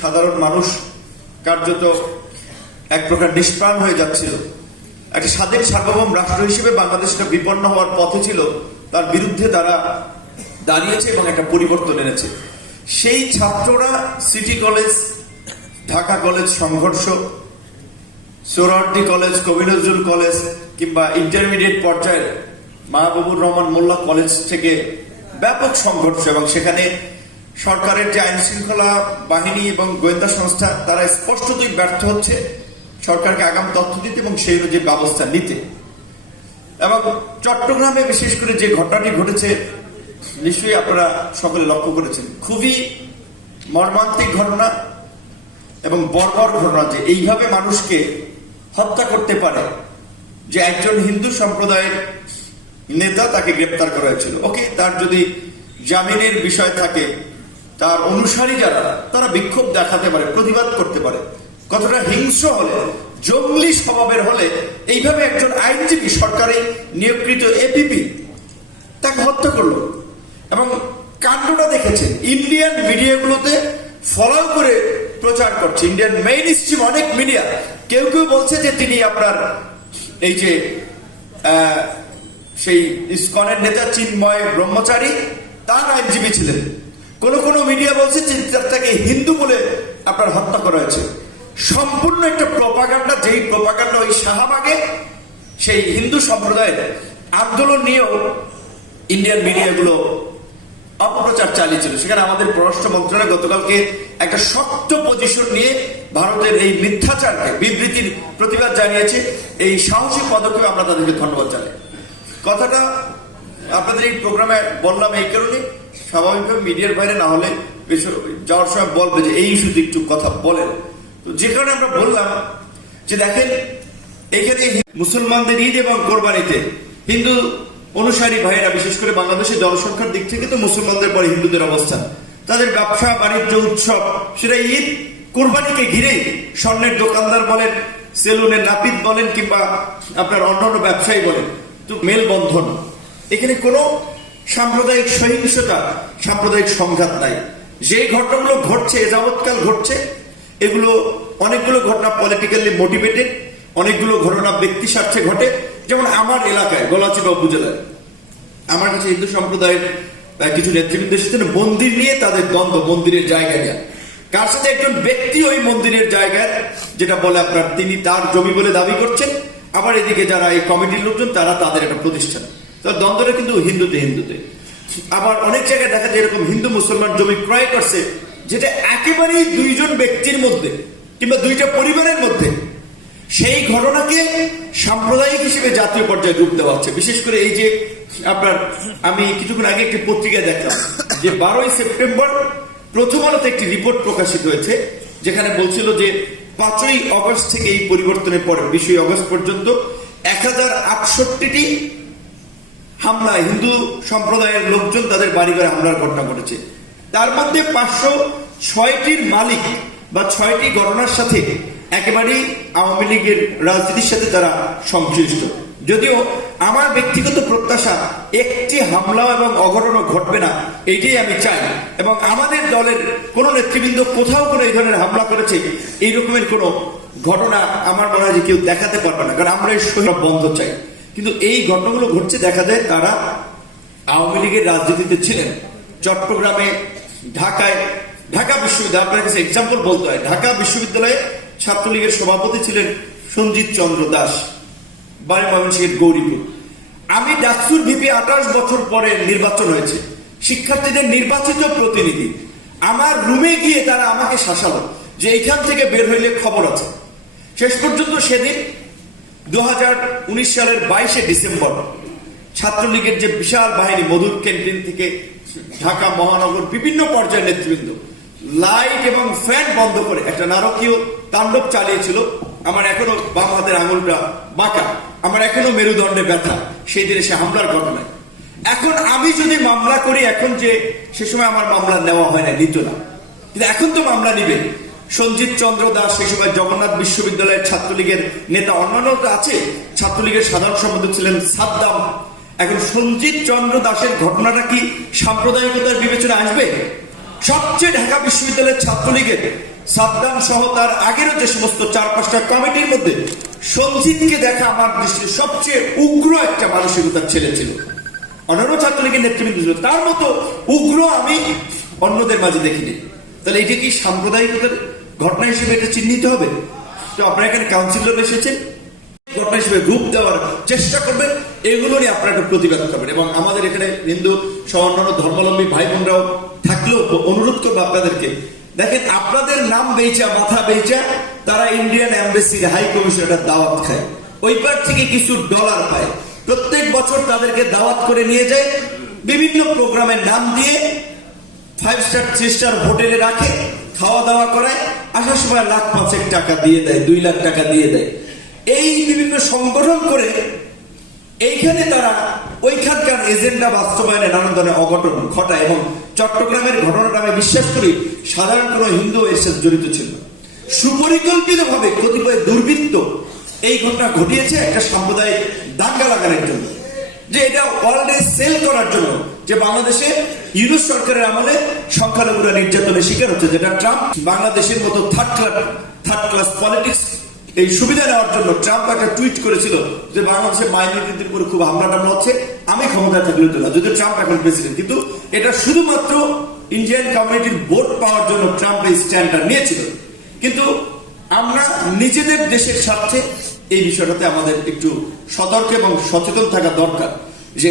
সাধারণ মানুষ কার্যত এক প্রকার নিষ্প্রাণ হয়ে যাচ্ছিল। একটা স্বাধীন সার্বভৌম রাষ্ট্র হিসেবে বাংলাদেশটা বিপন্ন হওয়ার পথে ছিল, তার বিরুদ্ধে তারা দাঁড়িয়েছে এবং একটা পরিবর্তন এনেছে। সেই ছাত্ররা সিটি কলেজ, ঢাকা কলেজ সংঘর্ষ, সোহরাওয়ার্দী কলেজ কবি নজরুল কলেজ কিংবা ইন্টারমিডিয়েট পর্যায়ের মাহবুবুর রহমান মোল্লা কলেজ থেকে ব্যাপক সংঘর্ষ এবং সেখানে সরকারের যে আইন শৃঙ্খলা বাহিনী এবং গোয়েন্দা সংস্থা, তারা স্পষ্টতই ব্যর্থ হচ্ছে সরকারকে আগাম তথ্য দিতে এবং সেই অনুযায়ী ব্যবস্থা নিতে। এবং চট্টগ্রামে বিশেষ করে যে ঘটনাটি ঘটেছে, নিশ্চয়ই আপনারা সকলে লক্ষ্য করেছেন, খুবই মর্মান্তিক ঘটনা এবং বর্বর ঘটনা যে এইভাবে মানুষকে হত্যা করতে পারে যে একজন হিন্দু সম্প্রদায়ের নেতা তাকে গ্রেপ্তার করা হয়েছিল। ওকে, তার যদি জামিনের বিষয় থাকে তার অনুসারী যারা, তারা বিক্ষোভ দেখাতে পারে, প্রতিবাদ করতে পারে। কতটা হিংস্র হলে, জঙ্গলি স্বভাবের হলে, এইভাবে একজন আইনজীবী সরকারি নিয়োগকৃত এপিপি তাকে হত্যা করল। এবং কাণ্ডটা দেখেছেন, ইন্ডিয়ান মিডিয়াগুলোতে ফলো করে প্রচার করছে। ইন্ডিয়ান মেইন স্ট্রিম অনেক মিডিয়া, কেউ কেউ বলছে যে তিনি আপনার এই যে সেই ইস্কনের নেতা চিন্ময় ব্রহ্মচারী, তার আইনজীবী ছিলেন। কোন কোন মিডিয়া বলছে যে তাকে হিন্দু বলে আপনার হত্যা করা হয়েছে। সম্পূর্ণ একটা প্রপাগান্ডা, যেই প্রপাগান্ডা ওই শাহবাগে, সেই হিন্দু সম্প্রদায়ের আন্দোলন নিয়েও ইন্ডিয়ান মিডিয়াগুলো অপপ্রচার চালিয়েছিল। সেখানে আমাদের পররাষ্ট্র মন্ত্রণালয় গতকালকে একটা শক্ত পজিশন নিয়ে ভারতের এই মিথ্যাচারকে, বিবৃতির প্রতিবাদ জানিয়েছে। এই সাহসী পদক্ষেপে আমরা তাদেরকে ধন্যবাদ জানাই। কথাটা আপনাদের এই প্রোগ্রামে বললাম এই কারণে স্বাভাবিকভাবে মিডিয়ার বাইরে না হলে যাওয়ার সময় বলবে যে এই ইস্যুতে একটু কথা বলেন। তো যে কারণে আমরা বললাম যে দেখেন, এখানে মুসলমানদের ঈদ এবং কোরবানিতে হিন্দু অনুসারী ভাইয়েরা, বিশেষ করে বাংলাদেশের জনসংখ্যার দিক থেকে তো মুসলমানদের পরে হিন্দুদের অবস্থান তাদের ব্যবসা, বাণিজ্য, উৎসব, সেটা ঈদ, কোরবানিকে ঘিরেই স্বর্ণের দোকানদার বলেন, সেলুনের নাপিত বলেন, কিংবা আপনার অন্যান্য ব্যবসায়ী বলেন। তো মেলবন্ধন এখানে কোনো সাম্প্রদায়িক সহিংসতা, সাম্প্রদায়িক সংঘাত নাই। যে ঘটনাগুলো ঘটছে যাবৎকাল ঘটছে, এগুলো অনেকগুলো ঘটনা পলিটিক্যালি মোটিভেটেড অনেকগুলো ঘটনা ব্যক্তি স্বার্থে ঘটে। যেমন আমার এলাকায় গলাচিপা উপজেলায়, আমার কাছে হিন্দু সম্প্রদায়ের কিছু নেতৃবৃন্দ এসেছেন মন্দির নিয়ে তাদের দ্বন্দ্ব, মন্দিরের জায়গা নিয়ে। কার সাথে একজন ব্যক্তি ওই মন্দিরের জায়গায়, যেটা বলে আপনার তিনি তার জমি বলে দাবি করছেন, আবার এদিকে যারা এই কমিটির লোকজন, তারা তাদের একটা প্রতিষ্ঠান। তো দ্বন্দ্বটা কিন্তু হিন্দুতে হিন্দুতে। আবার অনেক জায়গায় দেখা যায় এরকম হিন্দু মুসলমান জমি ক্রয় করছে, যেটা একেবারেই দুইজন ব্যক্তির মধ্যে কিংবা দুইটা পরিবারের মধ্যে। সেই ঘটনাকে সাম্প্রদায়িক হিসেবে জাতীয় পর্যায়ে রূপ দেওয়া হচ্ছে। বিশেষ করে এই যে আপনার, আমি কিছুক্ষণ আগে একটি পত্রিকায় দেখলাম যে বারোই সেপ্টেম্বর প্রথম আলোতে একটি রিপোর্ট প্রকাশিত হয়েছে, যেখানে বলছিল যে পাঁচই অগস্ট থেকে এই পরিবর্তনের পরে, বিশই অগস্ট পর্যন্ত এক হাজার আটষট্টিটি হামলায় হিন্দু সম্প্রদায়ের লোকজন তাদের বাড়ি ঘরে হামলার ঘটনা ঘটেছে। তার মধ্যে পাঁচশো ছয়টির মালিক বা ছয়টি ঘটনার সাথে একেবারেই আওয়ামী লীগের রাজনীতির সাথে তারা সংশ্লিষ্ট। যদিও আমার ব্যক্তিগত প্রত্যাশা, একটি হামলা এবং অঘটনও ঘটবে না, এইটাই আমি চাই। এবং আমাদের দলের কোন নেতৃবৃন্দ কোথাও কোনো এই ধরনের হামলা করেছে, এই রকমের কোনো ঘটনা আমার মনে হয় যে কেউ দেখাতে পারবে না, কারণ আমরা এই বন্ধ চাই। কিন্তু এই ঘটনাগুলো ঘটছে দেখা যায় তারা আওয়ামী লীগের রাজনীতিতে ছিলেন। চট্টগ্রামে, ঢাকায়, ঢাকা বিশ্ববিদ্যালয়, আপনার কাছে এক্সাম্পল বলতে হয়। ঢাকা বিশ্ববিদ্যালয়ে ছাত্রলীগের সভাপতি ছিলেন সঞ্জিত চন্দ্র দাস, বাড়ি ময়মনসিংহের গৌরীপুর। আমি ডাকসুর ভিপি আঠাশ বছর পরে নির্বাচন হয়েছে। শিক্ষার্থীদের নির্বাচিত প্রতিনিধি। আমার রুমে গিয়ে তারা আমাকে শাসালো যে এইখান থেকে বের হইলে খবর আছে। শেষ পর্যন্ত সেদিন দুহাজার উনিশ সালের বাইশে ডিসেম্বর ছাত্রলীগের যে বিশাল বাহিনী মধুর ক্যান্টিন থেকে ঢাকা মহানগর বিভিন্ন পর্যায়ের নেতৃবৃন্দ, লাইট এবং ফ্যান বন্ধ করে একটা নারকীয় তাণ্ডব চালিয়েছিল। আমার এখনও বাম হাতের আঙুলটা বাঁকা, আমার এখনও মেরুদণ্ডে ব্যথা, সেই দিনে সে হামলার ঘটনায়। এখন আমি যদি মামলা করি, এখন যে সে সময় আমার মামলা নেওয়া হয় না নিত না। কিন্তু এখন তো মামলা নিবে। সঞ্জিত চন্দ্র দাস সেই সময় জগন্নাথ বিশ্ববিদ্যালয়ের ছাত্রলীগের নেতা। অন্যান্য আছে, ছাত্রলীগের সাধারণ সম্পাদক ছিলেন সাদ্দাম। এখন সঞ্জিত চন্দ্র দাসের ঘটনাটা কি সাম্প্রদায়িকতার বিবেচনা আসবে? সবচেয়ে ঢাকা বিশ্ববিদ্যালয়ের ছাত্রলীগের সাদ্দাম সহ তার আগেরও যে সমস্ত চার পাঁচটা কমিটির মধ্যে সঞ্জিতকে দেখা আমার দৃষ্টির সবচেয়ে উগ্র একটা মানসিকতার ছেলে ছিল। অন্যান্য ছাত্রলীগের নেতৃবৃন্দ ছিল। তার মতো উগ্র আমি অন্যদের মাঝে দেখিনি। তাহলে এটা কি সাম্প্রদায়িকতার ঘটনা হিসেবে এটা চিহ্নিত হবে। তো আপনারা এখানে কাউন্সিলর এসেছেন। ঘটনা হিসেবে রূপ দেওয়ার চেষ্টা করবেন। এগুলো নিয়ে আপনারা একটা প্রতিবাদ করবেন। এবং আমাদের এখানে হিন্দু সহ অন্যান্য ধর্মাবলম্বী ভাই বোনরাও থাকলেও অনুরোধ করব আপনাদেরকে। দেখেন, আপনাদের নাম বেচা মাথা বেচা তারা ইন্ডিয়ান এম্বাসির হাই কমিশনার দাওয়াত খায়। ওই পার থেকে কিছু ডলার পায়। প্রত্যেক বছর তাদেরকে দাওয়াত করে নিয়ে যায়, বিভিন্ন প্রোগ্রামের নাম দিয়ে ফাইভ স্টার থ্রি স্টার হোটেলে রাখে খাওয়া দাওয়া করায়। আসার সময় লাখ পাঁচেক টাকা দিয়ে দেয়, দুই লাখ টাকা দিয়ে দেয় এই বিভিন্ন সংগঠন করে এইখানে তারা ওইখানকার এজেন্ডা বাস্তবায়নে নানান ধরনের অঘটন ঘটায় এবং চট্টগ্রামের ঘটনাটা আমি বিশ্বাস করি সাধারণ কোনো হিন্দু এর সাথে জড়িত ছিল। সুপরিকল্পিতভাবে কতিপয় দুর্বৃত্ত এই ঘটনা ঘটিয়েছে একটা সাম্প্রদায়িক দাঙ্গা লাগানোর জন্য, যে এটা ওয়ার্ল্ডে সেল করার জন্য, যে বাংলাদেশে ইউনুস সরকারের আমলে সংখ্যালঘুরা নির্যাতনের শিকার হচ্ছে যেটা ট্রাম্প বাংলাদেশের মতো third class third class politics এই সুবিধা নেওয়ার জন্য ট্রাম্প একটা টুইট করেছিল যে বাংলাদেশের মাইনরিটিদের উপরে খুব হামলা টামলা হচ্ছে, আমি ক্ষমতায় থাকলে হতো না যদি ট্রাম্প এখন প্রেসিডেন্ট কিন্তু এটা শুধুমাত্র ইন্ডিয়ান কমিউনিটির ভোট পাওয়ার জন্য ট্রাম্প এই স্ট্যান্ডটা নিয়েছিল। কিন্তু আমরা নিজেদের দেশের স্বার্থে এই বিষয়টাতে আমাদের একটু সতর্ক এবং সচেতন থাকা দরকার যে